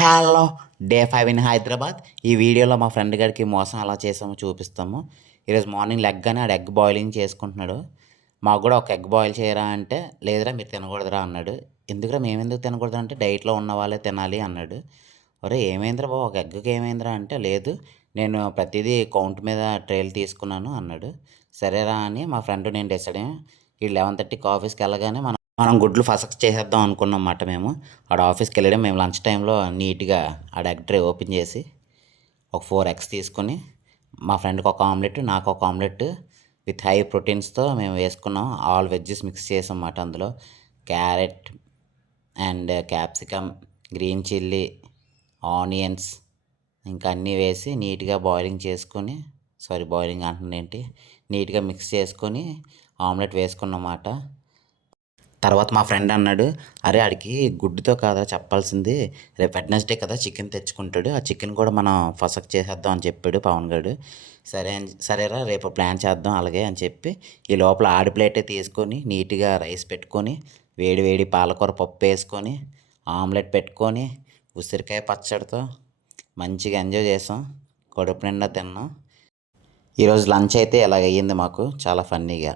Hello day 5 in Hyderabad. ఈ వీడియోలో మా ఫ్రెండ్ గారికి మోసం ఎలా చేసామో చూపిస్తాము. ఈరోజు మార్నింగ్ లెగ్గానే ఆడు ఎగ్ బాయిలింగ్ చేసుకుంటున్నాడు. మాకు కూడా ఒక ఎగ్ బాయిల్ చేయరా అంటే, లేదురా మీరు తినకూడదురా అన్నాడు. ఎందుకురా మేమెందుకు తినకూడదు అంటే, డైట్‌లో ఉన్న వాళ్ళే తినాలి అన్నాడు. ఒరేయ్ ఏమైందిరా బాబు ఒక ఎగ్‌కి ఏమైందిరా అంటే, లేదు నేను ప్రతిదీ కౌంట్ మీద ట్రేలు తీసుకున్నాను అన్నాడు. సరేరా అని మా ఫ్రెండ్ నేను డిసైడ్ అయ్యాం. ఈ 11:30కి ఆఫీస్‌కి వెళ్ళగానే మనం గుడ్లు ఫసక్ చేసేద్దాం అనుకున్నాం మాట మేము. ఆడు ఆఫీస్‌కి వెళ్ళాడు. మేము లంచ్ టైంలో నీట్‌గా ఆడ ఎగ్ ట్రే ఓపెన్ చేసి ఒక 4 ఎగ్స్ తీసుకొని మా ఫ్రెండ్‌కి ఒక ఆమ్లెట్, నాకు ఒక ఆమ్లెట్ విత్ హై ప్రోటీన్స్‌తో మేము వేసుకున్నాం. ఆల్ వెజ్జెస్ మిక్స్ చేసాం మాట అందులో. Carrot and capsicum, green chilli, onions ఇంకా అన్నీ వేసి నీట్‌గా బాయిలింగ్ చేసుకొని బాయిలింగ్ అంటున్నానేంటి, నీట్‌గా మిక్స్ చేసుకొని ఆమ్లెట్ వేసుకున్నాం మాట. తర్వాత మా ఫ్రెండ్ అన్నాడు, "అరే! ఆడికి గుడ్డుతో కాదురా చెప్పాల్సింది. రేపు వెడ్నెస్‌డే కదా చికెన్ తెచ్చుకుంటాడు. ఆ చికెన్ కూడా మనం ఫసక్ చేసేద్దాం" అని చెప్పాడు పవన్ గాడు. సరేరా రేపు ప్లాన్ చేద్దాం అలాగే అని చెప్పి, ఈ లోపల ఆడి ప్లేటే తీసుకొని నీట్‌గా రైస్ పెట్టుకొని, వేడి వేడి పాలకూర పప్పేసుకొని, ఆమ్లెట్ పెట్టుకొని, ఉసిరికాయ పచ్చడితో మంచిగా ఎంజాయ్ చేసాం. కడుపు నిండా తిన్నాం. ఈరోజు లంచ్ అయితే ఇలాగ అయ్యింది మాకు చాలా ఫన్నీగా.